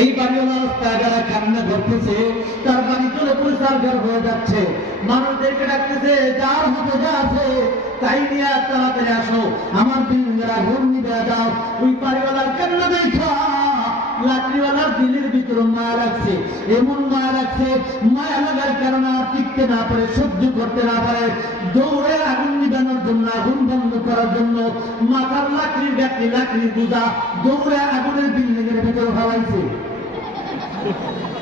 এই বাড়িওয়ালা রাস্তায় যারা কান্না করতেছে তার বাড়ি চলে পরিষ্কার হয়ে যাচ্ছে, মানুষদেরকে ডাকতেছে যার হাতে যা আছে তাই নিয়ে তাড়াতাড়ি আসো, আমার দিনরা আগুন নিবে দাও। ওই বাড়িওয়ালার কান্না দেখা লাকড়িওয়ালার দিলের ভিতরে মায়া লাগছে, এমন মায়া লাগছে, মায়া লাগার কারণে আর টিকতে না পারে, সহ্য করতে না পারে, দৌড়ে আগুন নিবানোর জন্য, আগুন বন্ধ করার জন্য মাথার লাকড়ির গাঁথনি, লাকড়ির বোঝা দৌড়ে আগুনের বিল্ডিং এর ভিতরে ফেলাইছে।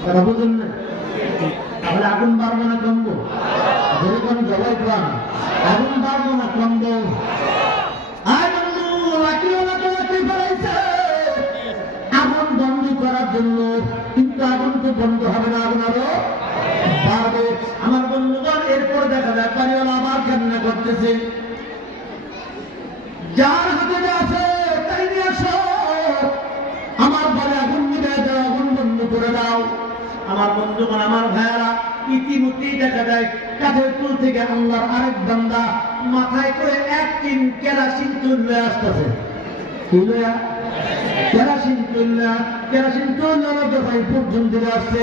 তারা বুঝুন না, তাহলে আগুন বাড়বো না কমবো? যেরকম জবাই করান, আগুন বাড়বো না কমবো? আর বন্ধু লাকড়িওয়ালা তো লাকড়ি ফেলাইছে আগুন বন্ধ করার জন্য, কিন্তু আগুন তো বন্ধ হবে না, আগুন আরো বাড়বে। আমার বন্ধুগণ, এরপর দেখা যায় বাড়িওয়ালা আবার কান্না করতেছে, যার হাতে যা আছে তাই নিয়ে আসো, আমার বাড়ি আগুন নিবে দাও, আগুন বন্ধ করে দাও। আমার বন্ধুগণ, আমার ভাইয়ারা, ইতিমধ্যেই দেখা যায় কাঠের তুল থেকে আল্লাহর আরেক বান্দা মাথায় করে এক টিন কেরাসিন তুলে আসতেছে। কি লয়া? কেরাসিন তুলনা, কেরাসিন তুলনার দোকান পর্যন্ত আসছে।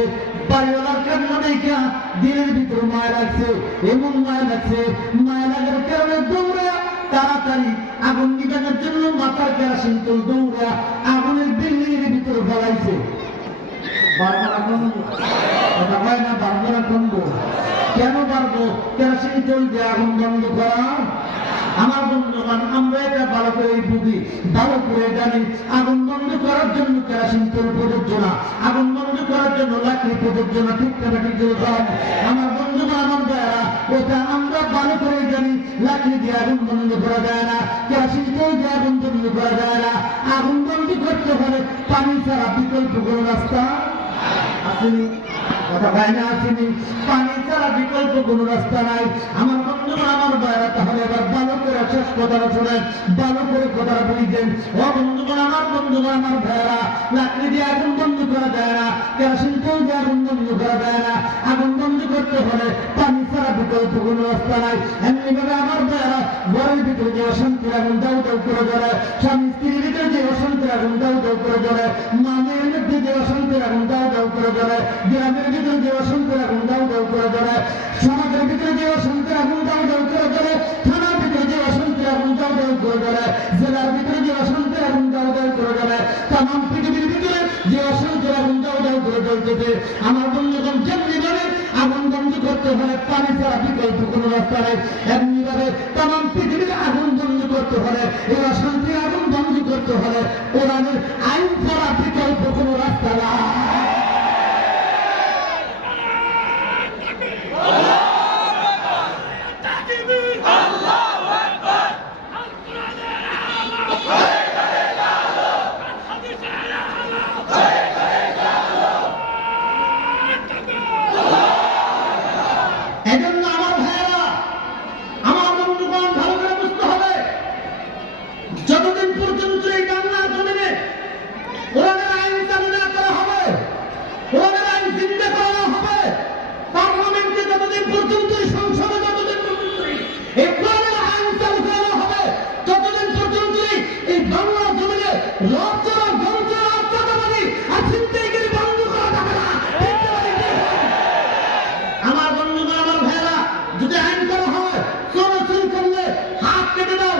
বাড়িওয়ালার কান্না দেখা দিনের ভিতরে মায়া লাগছে, এমন মায়া লাগছে, মায়া লাগার কারণে দৌড়ে তাড়াতাড়ি আগুন নিবানোর জন্য মাথার কেরাসিন তুল দৌড়ে আগুনের বিল্ডিং এর ভিতরে ফেলাইছে। বারবার আগুন কথা হয় না, বারবার কমবো? কেন পারবো? কেরাসিন তেল দিয়ে আগুন বন্ধ করা। আমার বন্ধুগণ, আমরা এটা ভালো করে বুঝি, ভালো করে জানি, আগুন বন্ধ করার জন্য কেরাসিন তেল প্রযোজ্য না, আগুন বন্ধ করার জন্য লাকড়ি প্রযোজ্য না। ঠিক না ঠিক? আমার বন্ধুগণ, আমার ভাইয়েরা, ওটা আমরা ভালো করে জানি, লাকড়ি দিয়ে আগুন বন্ধ করা যায় না, কেরাসিন তেল দিয়ে আগুন বন্ধ করা যায় না। আগুন বন্ধ করতে হলে পানি ছাড়া বিকল্প কোনো রাস্তা আসেনি। কথা হয় না, আসেনি। পানি ছাড়া বিকল্প কোনো রাস্তা নাই। আমার বন্ধুগণ, আমার ভাইয়েরা, তাহলে এবার ভালো করে শেষ কথাটা শোনেন, ভালো করে কথাটা বুঝেন। ও বন্ধুগণ, আমার বন্ধুগণ, আমার ভাইয়েরা, লাকড়ি দিয়ে আগুন বন্ধ করা যায় না, কেরোসিন তেল দিয়ে আগুন বন্ধ করা যায় না। আগুন বন্ধ করতে হলে পানি ছাড়া বিকল্প কোনো রাস্তা নাই। এমনিভাবে আমার ভাইয়েরা, ঘরের ভিতরে যে অশান্তির আগুন দাউ দাউ করে জ্বলে, স্বামী স্ত্রীর ভিতরে যে অশান্তির আগুন দাউ দাউ করে জ্বলে, মামের মধ্যে যে অশান্তির আগুন দাউ দাউ করে জ্বলে, গ্রামের ভিতরে যে অশান্তির আগুন দাউ দাউ করে জ্বলে, সমাজের ভিতরে যে অশান্তির আগুন দাউ দাউ করে জ্বলে, থানার ভিতরে যে অশান্তির আগুন দাউ দাউ করে জ্বলে, জেলার ভিতরে যে অশান্তির আগুন দাউ দাউ করে জ্বলে, তামাম পৃথিবীর ভিতরে যে অশান্তির আগুন দাউ দাউ করে জ্বলতেছে, আমার বন্ধুগণ, যেমনিভাবে আগুন বন্ধ করতে হলে পানি ছাড়া বিকল্প কোনো রাস্তা নেই, এমনিভাবে তামাম পৃথিবীর আগুন বন্ধ করতে হলে, এই অশান্তির আগুন বন্ধ করতে হলে কোরআনের আইন ছাড়া বিকল্প কোনো রাস্তা নেই। এজন্য আমার ভাইয়েরা, আমার বন্ধুগণ, ভালো করে বুঝতে হবে, যতদিন পর্যন্ত এই বাংলার জমিনে কোরআনের আইন চালু না করা হবে, কোরআনের আইন জিন্দা করা হবে, পার্লামেন্টে যতদিন পর্যন্ত, সংসদে যতদিন পর্যন্ত এই কোরআনের আইন চালু করা হবে, ততদিন পর্যন্ত এই বাংলার জমিনে লজ্জা, গঞ্জা, চাঁদাবাজি আর ছিনতাইগিরি বন্ধ করা যাবে না। আমার বন্ধুগণ, আমার ভাইয়েরা, যদি আইন করা হয়, চোরাচুরি করলে হাত কেটে দাও,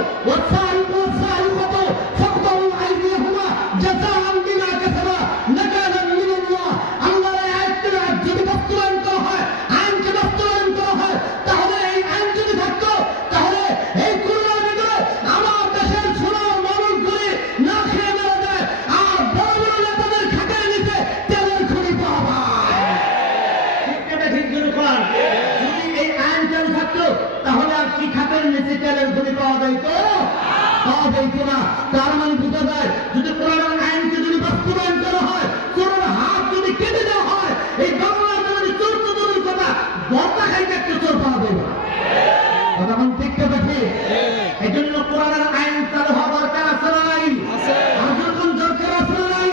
যদি বাস্তবায়ন করা হয়, আইনকে বাস্তবায়ন করা হয়, তাহলে এই আইন যদি থাকতো, তাহলে এই করোনার ভিতরে আমার দেশের সোনা মানুষগুলি না খেয়ে মারা যায়, আর বড় বড় নেতাদের খাটের নিচে তেলের খনি পাওয়া যায়। ঠিক যদি করেন, যদি এই আইন চালু থাকতো, তাহলে আর কি খাটের নিচে তেলের খনি পাওয়া যাইত? পাওয়া যাইত না। তার মানে বোঝা যায়, যদি কোরআনের আইনকে যদি বাস্তবায়ন করা হয়, কোরআন হাত যদি কেটে দেওয়া হয়, এই বাংলার যদি চোর চোরের কথা বর্তা খাইতে একটা চোর পাওয়া যাবে। কথা কোন ঠিক কে বেশি? এই জন্য কোরআনের আইন চালু হওয়া দরকার আছে না নাই? আর যখন দরকার আছে না নাই?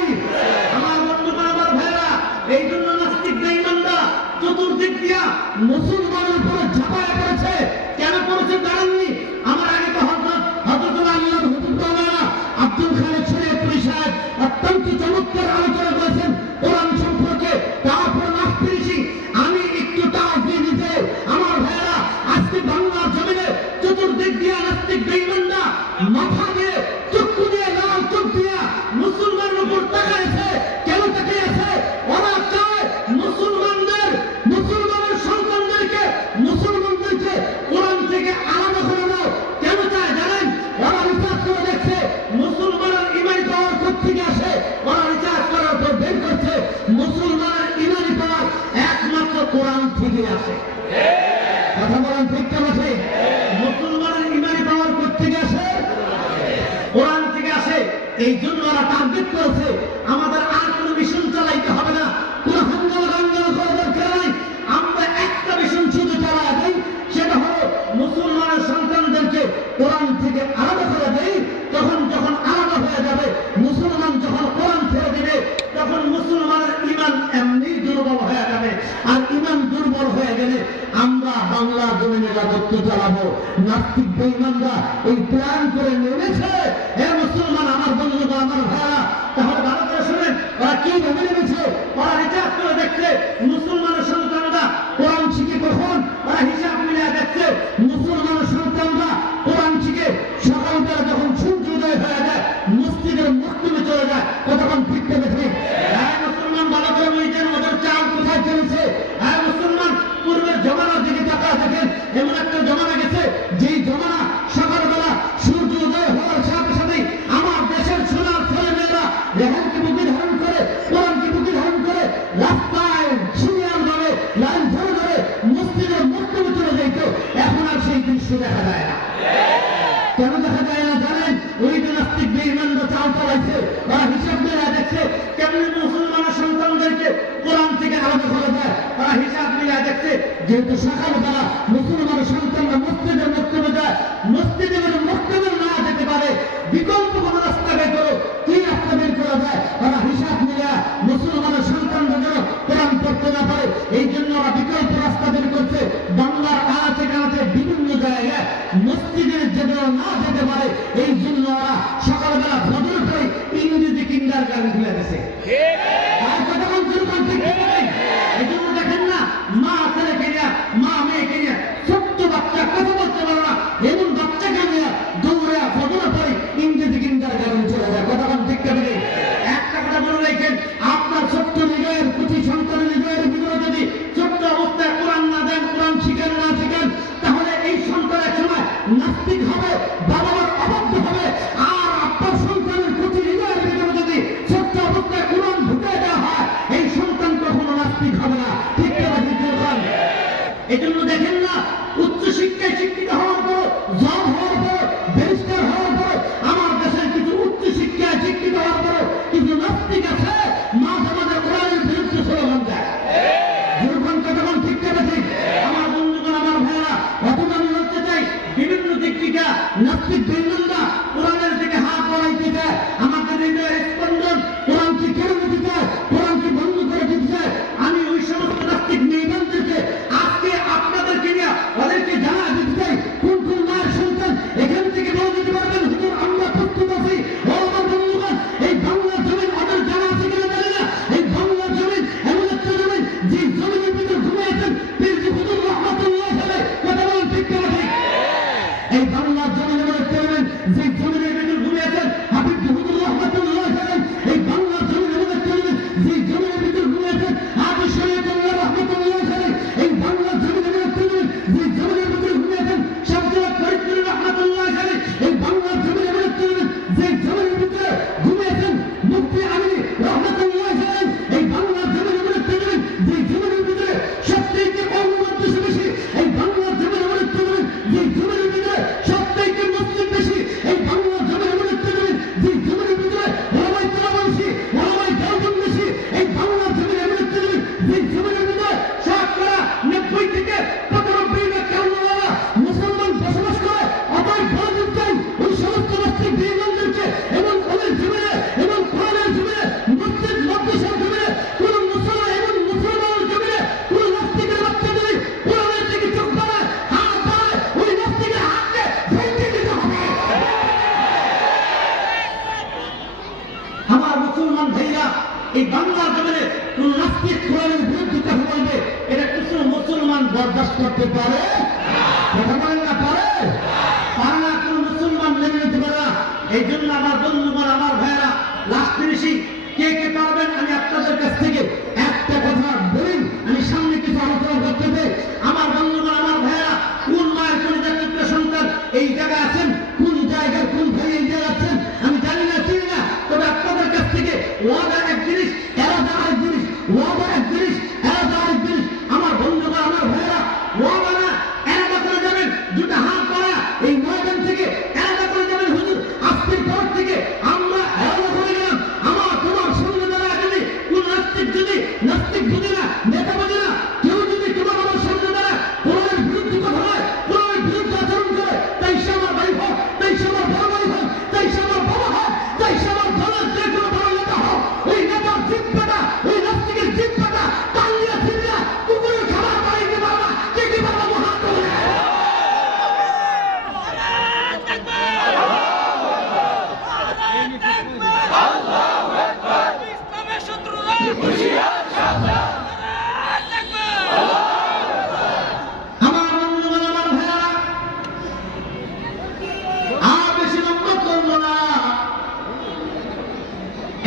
আমার বন্ধুগণ, আমার ভাইয়েরা, এই জন্য নাস্তিক বেঈমানরা চতুর্দিক দিয়া মুসলমানের উপরে ঝাঁপায় পড়েছে। কেন পড়েছে জানেননি? আমার আগে তো হযরত আল্লাহর হুজুর মাওলানা আব্দুল খালেক শরীয়তপুরী সাহেব অত্যন্ত চমৎকার আলোচনা করেছেন। বাংলার জমিনে রাজত্ব চালাবো। নাস্তিক বেঈমানরা এই প্ল্যান করে নেমেছে। হে মুসলমান আমার বন্ধুগণ, আমার ভাইরা, তাহলে ভালো করে শুনেন, ওরা কি ভেবে নেমেছে? ওরা রিচার্জ করে দেখছে মুসলমানের সন্তানরা কোরআন শিখে কখন, ওরা হিসাব মিলিয়ে দেখছে মুসলমানের সন্তানরা কোরআন শিখে সকালবেলা যখন সূর্য উদয় হয়ে যায় মসজিদের মক্তবে চলে যায়। কতক্ষণ ঠিক থেকে ঠিক? হ্যাঁ মুসলমান, ভালো করে বুঝছেন ওদের চাল কোথায় চলেছে। হ্যাঁ মুসলমান, পূর্বের জমানার দিকে তাকায় দেখেন, এমন একটা জমানা গেছে যেই জমানা সকালবেলা সূর্য উদয় হওয়ার সাথে সাথেই আমার দেশের সোনার ছেলেমেয়েরা রেহানকে বুকে ধারণ করে, কোরআনকে বুকে ধারণ করে রাস্তায় সিরিয়াল ভাবে লাইন ধরে ধরে মসজিদের মক্তবে চলে যেত। এখন আর সেই দৃশ্য দেখা যায় না। কেন দেখা যায় না জানেন? ওই যে নাস্তিক বেঈমানরা চাল চালাইছে, ওরা হিসাব মিলিয়ে দেখছে কেমনি মুসলমানের সন্তানদেরকে কোরআন থেকে আলাদা করা যায়। ওরা হিসাব মিলিয়ে দেখছে যেহেতু সকালবেলা মুসলমানের সন্তানরা মসজিদের মক্তবে যায়, মসজিদের মক্তবে না যেতে পারে, বিকল্প কোনো রাস্তা বের করো। কি রাস্তা বের করা যায়? ওরা হিসাব মিলিয়ে মুসলমানের সন্তানরা যেন কোরআন পড়তে না পারে, এই জন্য ওরা বিকল্প রাস্তা বের করছে। বাংলার কানাচে কানাচে বিভিন্ন জায়গায় মসজিদের যেন না যেতে পারে, এই জন্য ওরা সকালবেলা ফজর করে ইংরেজি কিন্ডার গার্ডেন খুলে দিয়েছে। আর কতক্ষণ জোরকান ঠিক নেই। এই জন্য দেখেন না, মা ছেলেকে নিয়ে, মা মেয়েকে নিয়ে, ছোট্ট বাচ্চা কথা বলতে পারে না, এমন বাচ্চাকে নিয়ে দৌড়ে ফজর করে ইংরেজি কিন্ডার গার্ডেন চলে যায়। কতক্ষণ ঠিক নেই। একটা কথা বলে রাখেন, আপনার ছোট্ট হৃদয়ের কুচি সন্তানের হৃদয়ের ভিতরে যদি ছোট্ট অবস্থায় কোরআন না দেন, কোরআন শিখেন না শিখেন, তাহলে এই সন্তান এক সময় নাস্তিক হবে, বাবা মার অবাধ্য হবে। আর আপনার সন্তানের কুচি হৃদয়ের ভিতরে যদি ছোট্ট অবস্থায় কোরআন ঢুকে দেওয়া হয়, এই সন্তান কখনো নাস্তিক হবে না। ঠিক না ঠিক? এই জন্য দেখেন না, উচ্চ শিক্ষায় শিক্ষিত হওয়ার পর, জব হওয়ার পর, ব্যারিস্টার হওয়ার পর, আমার দেশের কিছু উচ্চ শিক্ষায় শিক্ষিত হওয়ার পর কিছু নাস্তিক আছে, মাঝে মাঝে কোরআনের বিরুদ্ধে স্লোগান দেয়। যেরকম কতক্ষণ ঠিক না ঠিক? আমার বন্ধুগণ, আমার ভাইয়েরা, অথবা আমি বলতে চাই বিভিন্ন দিক থেকে নাস্তিক বেঈমানরা কোরআনের দিকে হাত বাড়াইতে চায়। আমাদের হৃদয়ের স্পন্দন কোরআনকে কেড়ে নিতে চায়, কোরআনকে বন্ধ করে দিতে চায়। আমি ওই সমস্ত নাস্তিক বেঈমানদেরকে আজকে আপনাদেরকে নিয়ে ওদেরকে জানা দিতে চাই, কোন কোন মায়ের সন্তান এখান থেকে বলে দিতে পারবেন হুজুর আমরা প্রস্তুত আছি। ও আমার বন্ধুগণ, এই বাংলার জমিন ওদের জানা আছে কিনা জানি না। এই বাংলার জমিন এমন একটা জমিন যে জমিনের ভিতরে ঘুমিয়েছেন পীরজি হুজুর রহমাতুল্লাহ আলাইহি। কথা বলেন ঠিক না ঠিক? এই বাংলার জমিন এমন একটা জমিন যে জমিনের ভিতরে ঘুমিয়েছেন হাফিজ হুজুর রহমাতুল্লাহ আলাইহি। এই বাংলার জমিন এমন একটা জমিন যে জমিনের ভিতরে ঘুমিয়েছেন হাফিজ শরীয়তুল্লাহ রহমাতুল্লাহ আলাইহি। এই বাংলার জমিন এমন একটা জমিন যে জমিনের ভিতরে ঘুমিয়েছেন শামসুল ফরিদপুর রহমাতুল্লাহ আলাইহি। এই বাংলার জমিন এমন একটা জমিন যে জমিনের ভিতরে ঘুমিয়েছেন মুফতি আমিনী রহমাতুল্লাহ আলাইহি। এই বাংলার জমিন এমন একটা জমিন যে জমিনের ভিতরে সবথেকে কৌমবাদ বেশি। এই বাংলার জমিন এমন একটা জমিন যে জমিনের ভিতরে সবথেকে মুসলিম বেশি। এই বাংলার জমিন এমন একটা জমিন যে জমিনের ভিতরে ওলামাই কেরাম বেশি, ওলামাই দেওবন্দ বেশি। এই বাংলার জমিন এমন একটা জমিন যে জমিনের ভিতরে শতকরা 90 থেকে 95 কাউমাওয়ালা মুসলমান বসবাস করে। অতএব বলে দিতে চাই ওই সমস্ত নাস্তিক বেঈমানদেরকে, এবং ওদের জমিনে এবং কোরআনের জমিনে, মসজিদ মাদ্রাসার জমিনে, কোন মুসলমান এবং মুসলমানের জমিনে কোন নাস্তিকের বাচ্চা যদি কোরআনের দিকে চোখ বাড়ায়, হাত বাড়ায়, ওই নাস্তিকের হাতকে ভেঙে দিতে হবে। আমার মুসলমান ভাইরা, এই বাংলার জমিনে কোন নাস্তিক কোরআনের বিরুদ্ধে কথা বলবে, এটা কিছু মুসলমান বরদাস্ত করতে পারে? কথা বলেন না, পারে? পারে না, কোন মুসলমান মেনে নিতে পারে না। এই জন্য আমার বন্ধুগণ, আমার ভাইয়েরা, লাস্ট ফিনিশিং কে কে পারবেন আমি আপনাদের কাছ থেকে একটা কথা বলেন, আমি সামনে কিছু আলোচনা করতে চাই। আমার বন্ধুগণ, আমার ভাইয়েরা, কোন মায়ের কোন জাতীয় সন্তান এই জায়গায় আছেন, কোন জায়গায় কোন ভাই এই জায়গায় আছেন আমি জানি না, চিনি না, তবে আপনাদের কাছ থেকে ওয়াদা এক জিনিস, এরাদা আরেক জিনিস, ওয়াদা এক জিনিস, এরাদা আরেক জিনিস। আমার বন্ধুগণ, আমার ভাইয়েরা, ওয়াদা না এরাদা করে যাবেন, দুটা হাত করা এই ময়দান থেকে এরাদা করে যাবেন হুজুর আজকের পর থেকে আমার বন্ধুগণ, আমার ভাইয়ারা, আর বেশি লম্বা করবো না।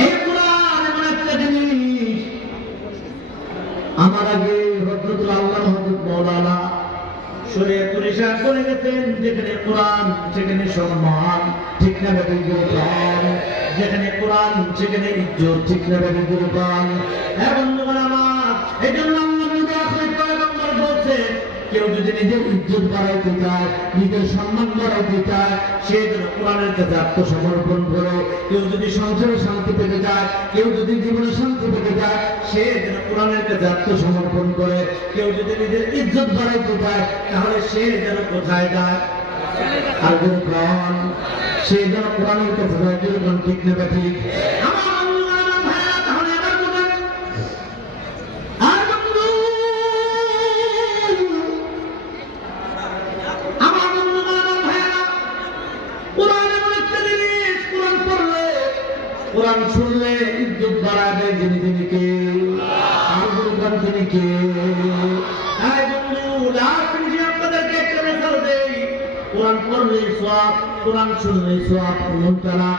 এই কোরআন এমন একটা জিনিস, আমার আগে হযরতুল আল্লাহ হযরত মাওলানা শরীয়তুল ইসলাম করে গেছেন, যেখানে কোরআন সেখানে সম্মান, ঠিক না বেটি কোরআন, যেখানে কোরআন সেখানে ইজ্জত, ঠিক না বেটি কোরআন। হ্যাঁ বন্ধুগণ আমার, এই জন্য আল্লাহ নবী আখির পয়গম্বর বলছে, কেউ যদি নিজের ইজ্জত বাড়াইতে চায়, নিজের সম্মান বাড়াইতে চায়, সে যেন কোরআনের কাছে আত্মসমর্পণ করে। কেউ যদি সংসারে শান্তি পেতে চায়, কেউ যদি জীবনে শান্তি পেতে চায়, সে যেন কোরআনের কাছে আত্মসমর্পণ করে। কেউ যদি নিজের ইজ্জত বাড়াইতে চায়, তাহলে সে যেন কোথায় যায়? আর কোরআন, সে যেন কোরআনের কাছে যায়। যেরকম ঠিক নেবে ঠিক। আমার বন্ধুরা, আমার ভাইরা, তাহলে এবার বলেন, আর বন্ধু, আমার বন্ধুরা, আমার ভাইরা, কোরআন এমন একটা জিনিস, কোরআন পড়লে, কোরআন শুনলে ইজ্জত বাড়াবে। যিনি তিনি কে? আর কোরআন তিনি কে? তাই বন্ধু, লাস্ট মিনিটে আপনাদেরকে একটা মেসেজ দেই, কোরআন পড়লে সওয়াব, কোরআন শুনলে সওয়াব। কোনটা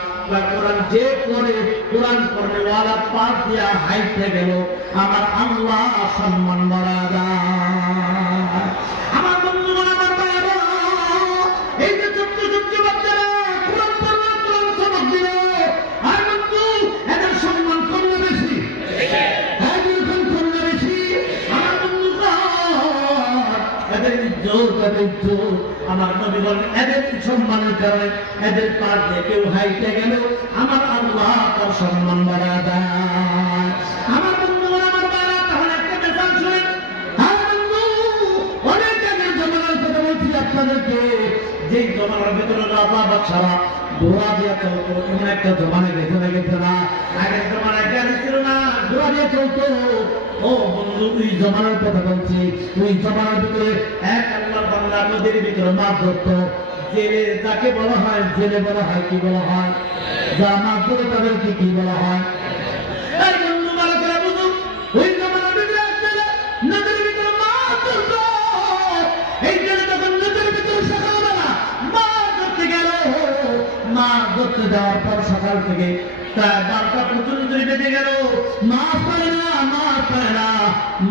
কোরআন যে পড়ে, কোরআন পড়লে ওয়ালা পাক দিয়া হাইতে গেল, আমার আল্লাহ সম্মান বাড়ায় দেয়। আমার বন্ধুগণ, আমার ভাইরা, এই যে ছোট্ট ছোট্ট বাচ্চারা কোরআন পড়লো, কোরআন সবক দিল, আর বন্ধু, এদের সম্মান করলে বেশি, এদের ইজ্জত, আমার নবী বলেন, এদের সম্মানের কারণে এদের পার দিয়ে কেউ হাইতে গেল, আমার আল্লাহ তার সম্মান বাড়ায় দেয়। আমার বন্ধুগণ, আমার ভাইরা, তাহলে একটা মেসেজ শুনেন। আর বন্ধু, অনেক আগের জমানার কথা বলছি আপনাদেরকে, যেই জমানার ভিতরে রাজা বাদশারা ঘোড়া দিয়ে চলতো, এমন একটা জমানায় গেছে না। আগের জমানায় গাড়ি ছিল না, ঘোড়া দিয়ে চলতো। ও বন্ধু, ওই জমানার কথা বলছি। ওই জমানার ভিতরে এক আল্লাহর বান্দা নদীর ভিতরে মাছ ধরতো। জেলে যাকে বলা হয়, জেলে বলা হয়, কি বলা হয়? যা মাছ ধরে তাদেরকে কি বলা হয়? এই বন্ধু, বালকেরা বুঝুন, ওই জমানার ভিতরে এক জেলে নদীর ভিতরে মাছ ধরতো। এই জেলে যখন নদীর ভিতরে সকালবেলা মাছ ধরতে গেল, মাছ ধরতে যাওয়ার পর সকাল থেকে প্রায় 12টা পর্যন্ত বেজে গেল, মাছ পায় না, মাছ পায় না,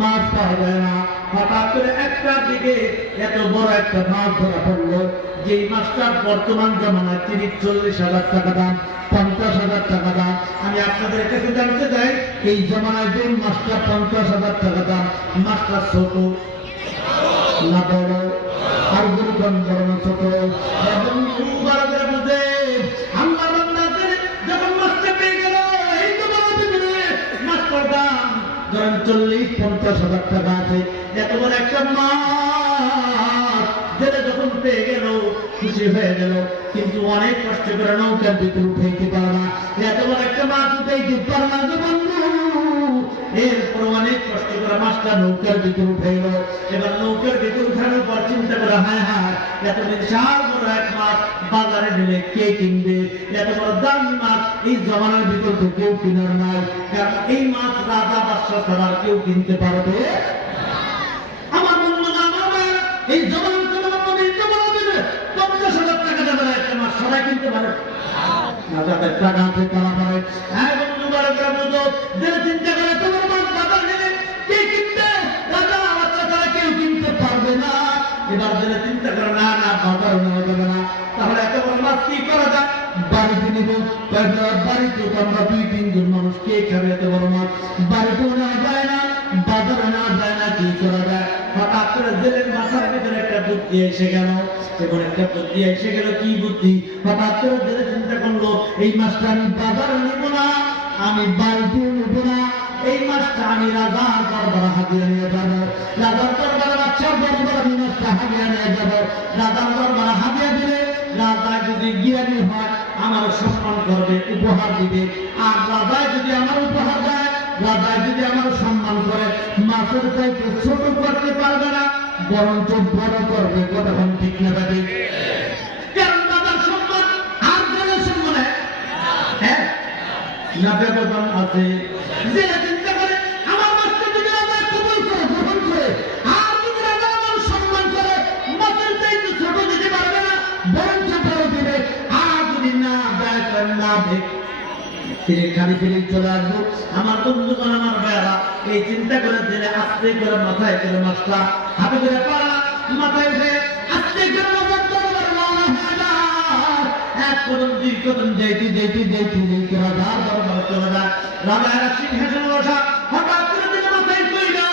মাছ পাওয়া যায় না। হঠাৎ করে একটার দিকে এত বড় একটা মাছ ধরা পড়লো, যেই মাছটা বর্তমান জমানায় 30-40 হাজার টাকা দাম, 50 হাজার টাকা দাম। আমি আপনাদের কাছে জানতে চাই, এই জমানায় যে মাছটা 50 হাজার টাকা দাম, মাছটা ছোট না বড়? আর গুরুগণ, বড় না ছোট? এবং বারবার বুঝে আল্লাহ বান্দাদের যখন মাছটা পেয়ে গেল, এই জমানার ভিতরে মাছটার দাম ধরেন 40-50 হাজার টাকা আছে। এত বড় একটা মাছ যেটা যখন পেয়ে গেল, খুশি হয়ে গেল, কিন্তু অনেক কষ্ট করে নৌকার ভিতরে উঠাইতে পারে না। এত বড় একটা মাছ উঠাইতে পারে না যে বন্ধু। এরপর অনেক কষ্ট করে মাছটা নৌকার ভিতরে উঠাইল। এবার নৌকার ভিতরে উঠানোর পর চিন্তা করে, হায় হায়, এত বিশাল বড় এক মাছ বাজারে নিলে কে কিনবে? এত বড় দামি মাছ এই জমানার ভিতর তো কেউ কিনার নাই, কারণ এই মাছ রাজা বাদশা ছাড়া কেউ কিনতে পারবে। আমার বন্ধুরা, আমার ভাইরা, এই জমানার নবীর জমানার ভিতরে 50 হাজার টাকা দেবে একটা মাছ সবাই কিনতে পারে না? যাদের টাকা আছে তারা পারে। হ্যাঁ বন্ধু, বালকেরা বুঝো, যে চিন্তা করে তোমার মাছ বাজার গেলে কে কিনবে? রাজা বাদশা ছাড়া কেউ কিনতে পারবে না। এবার যেন চিন্তা করে, না না, বাজার নেওয়া যাবে না, তাহলে এত বড় মাছ কি করা যায়? বাড়িতে নিব। বাড়িতে তো আমরা 2-3 জন মানুষ, কে খাবে এত বড় মাছ? বাড়িতেও নেওয়া যায় না, বাজারে নেওয়া যায় না, কি করা যায়? হঠাৎ করে জেলের মাথার ভিতরে একটা বুদ্ধি এসে গেল। এখন একটা বুদ্ধি এসে গেল, কি বুদ্ধি? হঠাৎ করে জেলে চিন্তা করলো, এই মাছটা আমি বাজারে নিব না, আমি বাড়িতেও নিব না, এই মাছটা আমি রাজার দরবারে হাতিয়ে নিয়ে যাবো। রাজার দরবারে বাদশার দরবারে আমি মাছটা হাতিয়ে নিয়ে যাবো। রাজার দরবারে হাতিয়ে দিলে রাজা যদি জ্ঞানী হয়, আমার সম্মান করবে, উপহার দিবে। আর রাজা যদি আমার উপহার দেয়, রাজা যদি আমার সম্মান করে, মাছের চাইতে ছোট করতে পারবে না, বরঞ্চ বড় করবে। কতক্ষণ ঠিক না ভাবি? কারণ রাজার সম্মান আর জেলের সম্মানে হ্যাঁ না ব্যবধান আছে। জেলে চিন্তা তিনি খালি ফিরে চলে আসবো। আমার বন্ধুগণ, আমার ভাইয়েরা, এই চিন্তা করে জেলে আস্তে করে মাথায় করে মাছটা হাতে করে পাড়া মাথায় উঠে আস্তে করে নজর দরবার রওনা হয়ে যায়। এক কদম দুই কদম যাইতে যাইতে যাইতে যাইতে রাজার দরবারে চলে যায়। রাজারা সিংহাসনে বসা, হঠাৎ করে দিলে মাথায় কইরা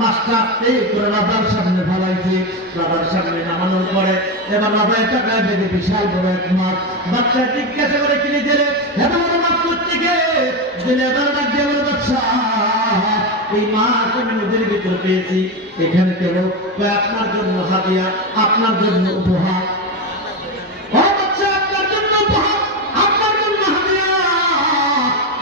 মাছটা আস্তে করে রাজার সামনে ফেলাইছে। রাজার সামনে নামানোর পরে এবার রাজায় টাকায় দেখে বিশাল বড় এক মাছ। বাচ্চা জিজ্ঞাসা করে কিনে দিলে এত বড় মাছ করতে গিয়ে দিলে এবার ডাক দিয়ে বলে, বাচ্চা এই মাছ আমি নদীর ভিতরে পেয়েছি, এখানে কেন? আপনার জন্য হাদিয়া, আপনার জন্য উপহার।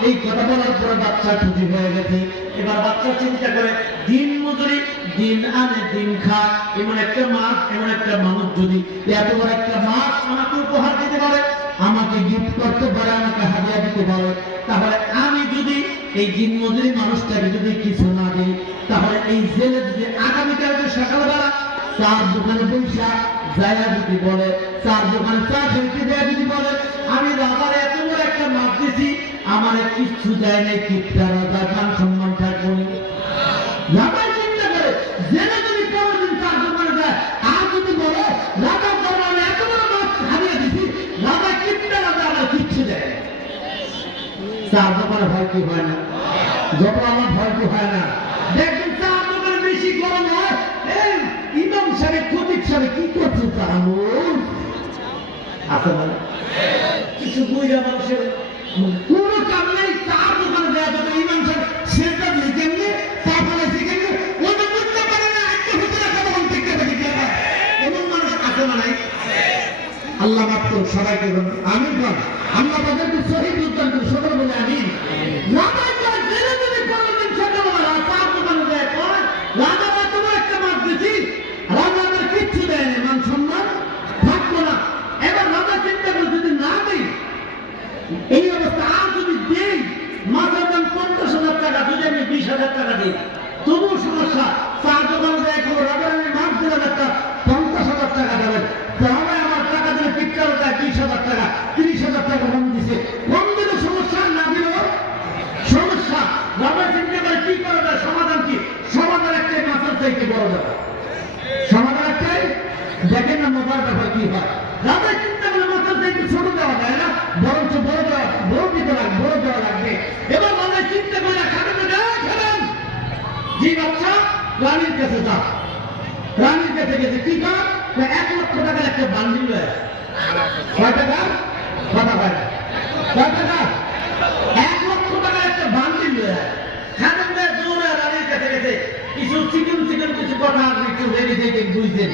এই কথা বলার পরে বাচ্চা খুশি হয়ে গেছে। এবার বাচ্চা চিন্তা করে, দিন মজুরি, দিন আনে দিন খায়, এমন একটা মাছ, এমন একটা মানুষ যদি এত বড় একটা মাছ আমাকে উপহার দিতে পারে, আমাকে গিফট করতে পারে, আমাকে হাদিয়া দিতে পারে, তাহলে আমি যদি এই দিন মজুরি মানুষটাকে যদি কিছু না দিই, তাহলে এই জেলে যদি আগামীকালকে সকালবেলা চার দোকানে পয়সা যায়া যদি বলে, চার দোকানে চা খেতে দেয়া যদি বলে, আমি রাজার এত বড় একটা মাছ দিছি, আমার কিচ্ছু যায় নাই, কিপটা রাজা মান সম্মান থাকবো। রাজার চিন্তা করে জেলে যদি কোনোদিন চার দোকানে যায় আর যদি বলে রাজার দরবারে এত বড় মাছ হারিয়ে দিছি, রাজা কিপটা রাজা আমার কিচ্ছু দেয়। চার দোকানে ভয় কি হয় না? যত আমার ভয় কি হয় না? দেখবেন চার দোকানে বেশি গরম হয়, ইমাম সাহেব খতিব সাহেব কি করছে আছে না? কিছু বুঝা মানুষের কোন কাম নাই, চার দোকানে দেওয়া যাবে। ইমাম সাহেব সেটা দিয়ে কেমনি চা ফেলেছে কেমনি ওই তো বুঝতে পারে না, একটা ভিতরে কতক্ষণ থেকে দেখে এমন মানুষ আছে না? নাই? আল্লাহ মাফ করুন সবাইকে, আমিন বল। আল্লাহ তাদেরকে শহীদ উদ্ধার করে সকল বলে আমিন। রাজার করে জেলে যদি কোনোদিন সকালবেলা চার দোকানে দেয় কয় রাজার এত বড় একটা মাছ দিছি, রাজা আমার কিচ্ছু দেয় না, মান সম্মান থাকবো না। এবার রাজা চিন্তা করে যদি না দিই, এই অবস্থা আর যদি দেই, মাছের দাম 50,000 টাকা, যদি আমি 20,000 টাকা দিই তবুও সমস্যা। চার দোকানে দেয় কেউ রাজার আমি মাছ দিলাম একটা 50,000 টাকা দেবেন, তাহলে আমার টাকা দিলে পিকচারও দেয় 20,000 টাকা, 30,000 টাকা কম দিছে, কম দিলে সমস্যা, না দিলেও সমস্যা। রাজা চিন্তা করে কি করা যায়, সমাধান কি? সমাধান একটাই, মাছের চাইতে বড় ব্যাপার। সমাধান একটাই, দেখেন না মজার ব্যাপার কি হয়। রাজা চিন্তা করে মাছের চাইতে ছোট দেওয়া যায় না, বরঞ্চ বড় দেওয়া, বড় দিতে লাগবে, বড় দেওয়া লাগবে। এবার রাজা চিন্তা করে খাবেন খেলেন জি বাচ্চা রানীর কাছে যা। রানীর কাছে গেছে, কি কাজ? 1 লক্ষ টাকার একটা বান্ডিল রয়েছে। কয় টাকা? কথা হয় না। কয় টাকা? 1 লক্ষ টাকার একটা বান্ডিল রয়েছে। খাবেন জোরে রানীর কাছে গেছে, কিছু চিকন চিকন কিছু কথা আপনি একটু ভেবে দেখে বুঝছেন।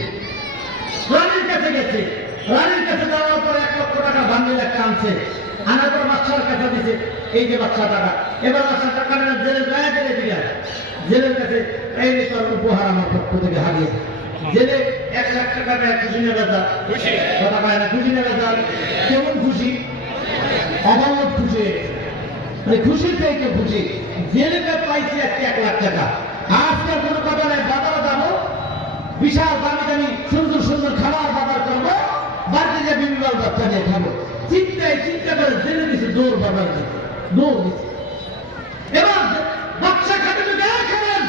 রানীর কাছে গেছে, রানীর কাছে যাওয়ার পর 1 লক্ষ টাকা বান্ডিল একটা আনছে, আনার পর বাচ্চার কাছে দিছে, এই যে বাচ্চা টাকা। এবার বাচ্চা টাকা জেলের গায়ে জেলে দিলেন, জেলের কাছে এই তোর উপহার আমার পক্ষ থেকে হারিয়ে। জেলে 1 লাখ টাকা খুশি নেবে, কথা পায় না, খুশি নেবে। কেমন খুশি? অবাক খুশি, খুশি থেকে খুশি। জেলে পাইছি 1 লাখ টাকা। আজকাল কোনো কথা নেই, বাজারে যাবো, বিশাল দামি দামি সুন্দর সুন্দর খাবার বাজার করবো, বাড়িতে যে বিবিবাল বাচ্চা নিয়ে খাবো। চিন্তা করে জেলে দিছে, দৌড় বাবার দিছে, দৌড় দিছে। এবার বাচ্চা খাতে খাবেন,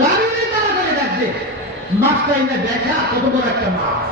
রানী তাড়াতাড়ি ডাকবে, মাছটা এনে দেখা কত বড় একটা মাছ।